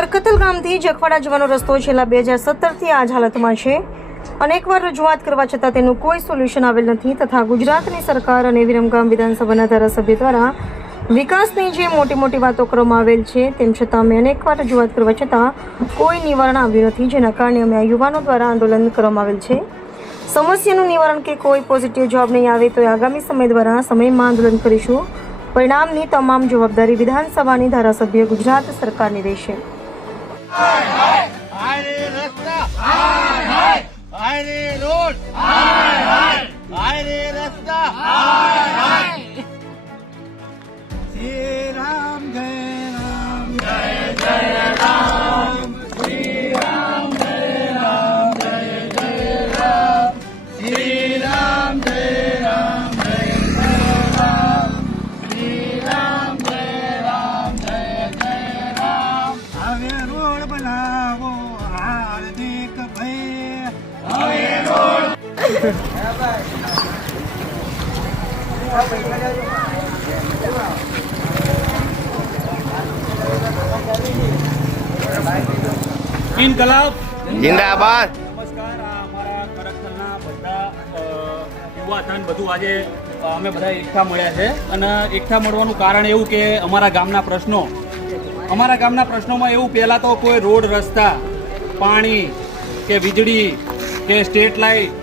કરકતલ ગામથી જખવાડા જવાનો રસ્તો છેલ્લા બે હજાર સત્તરથી આ જ હાલતમાં છે. અનેકવાર રજૂઆત કરવા છતાં તેનું કોઈ સોલ્યુશન આવેલ નથી તથા ગુજરાતની સરકાર અને વિરમગામ વિધાનસભાના ધારાસભ્ય દ્વારા વિકાસની જે મોટી મોટી વાતો કરવામાં આવેલ છે, તેમ છતાં અમે અનેકવાર રજૂઆત કરવા છતાં કોઈ નિવારણ આવ્યું નથી, જેના કારણે અમે આ યુવાનો દ્વારા આંદોલન કરવામાં આવેલ છે. સમસ્યાનું નિવારણ કે કોઈ પોઝિટિવ જવાબ નહીં આવે તો આગામી સમય દ્વારા સમયમાં આંદોલન કરીશું. પરિણામની તમામ જવાબદારી વિધાનસભાની ધારાસભ્ય ગુજરાત સરકારની રહેશે. હાયરે રસ્તા હાય હાય હાયરે રોડ હાય ઇનકલાબ. જિંદાબાદ. નમસ્કાર આ અમારા કરકસરના બધા યુવાધન બધું આજે અમે બધા એકઠા મળ્યા છે. અને એકઠા મળવાનું કારણ એવું કે અમારા ગામના પ્રશ્નો. અમારા ગામના પ્રશ્નોમાં એવું પહેલાં તો કોઈ રોડ રસ્તા પાણી કે વીજળી કે સ્ટેટ લાઇટ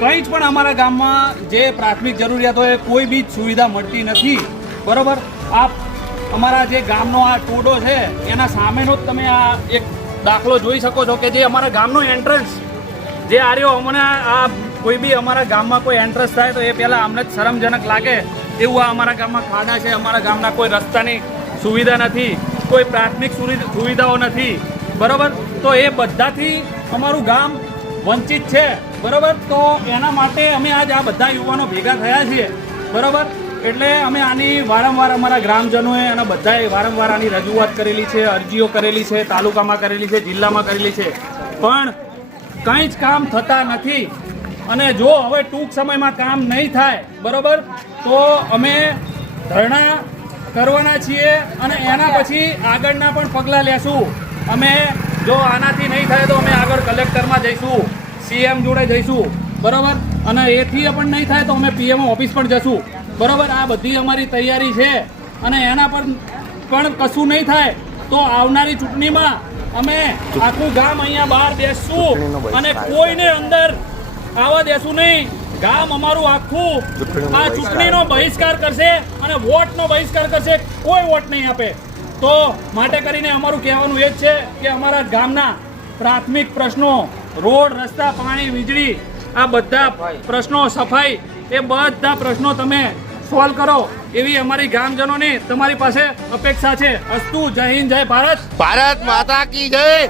કંઈ જ પણ અમારા ગામમાં જે પ્રાથમિક જરૂરિયાતો એ કોઈ બી સુવિધા મળતી નથી. બરોબર? આ અમારા જે ગામનો આ ટોડો છે, એના સામેનો જ તમે આ એક દાખલો જોઈ શકો છો કે જે અમારા ગામનો એન્ટ્રન્સ જે આર્યો અમને આ કોઈ બી અમારા ગામમાં કોઈ એન્ટ્રન્સ થાય તો એ પહેલાં અમને જ શરમજનક લાગે. એવું આ અમારા ગામમાં ખાડા છે, અમારા ગામના કોઈ રસ્તાની સુવિધા નથી, કોઈ પ્રાથમિક સુવિ- સુવિધાઓ નથી. બરાબર? તો એ બધાથી અમારું ગામ વંચિત છે. બરાબર? તો એના માટે અમે આજ આ બધા યુવાનો ભેગા થયા છીએ. બરાબર? એટલે અમે આની વારંવાર અમારા ગ્રામજનોએ અને બધાએ વારંવાર આની રજૂઆત કરેલી છે, અરજીઓ કરેલી છે, તાલુકામાં કરેલી છે, જિલ્લામાં કરેલી છે. પણ કંઈ જ કામ થતા નથી. અને જો હવે ટૂંક સમયમાં કામ નહીં થાય, બરાબર? તો અમે ધરણા કરવાના છીએ અને એના પછી આગળના પણ પગલાં લેશું. અમે જો આનાથી નહીં થાય તો અમે આગળ કલેક્ટરમાં જઈશું સીએમ જોડે જઈશું, બરાબર? અને એથી પણ નહીં થાય તો અમે પીએમ ઓફિસ પણ જશું. બરોબર? આ બધી અમારી તૈયારી છે. અને એના પર પણ કશું નહીં થાય તો આવનારી ચૂંટણીમાં અમે આખું ગામ અહીંયા બહાર બેસશું અને કોઈને અંદર આવવા દેશું નહીં. ગામ અમારું આખું આ ચૂંટણીનો બહિષ્કાર કરશે અને વોટનો બહિષ્કાર કરશે. કોઈ વોટ નહીં આપે. તો માટે કરીને અમારું કહેવાનું એ જ છે કે અમારા ગામના પ્રાથમિક પ્રશ્નો રોડ રસ્તા પાણી વીજળી આ બધા પ્રશ્નો સફાઈ એ બધા પ્રશ્નો તમે સોલ્વ કરો. એવી અમારી ગામજનોની તમારી પાસે અપેક્ષા છે. અસ્તુ જય હિન્દ જય ભારત. ભારત માતા કી જય.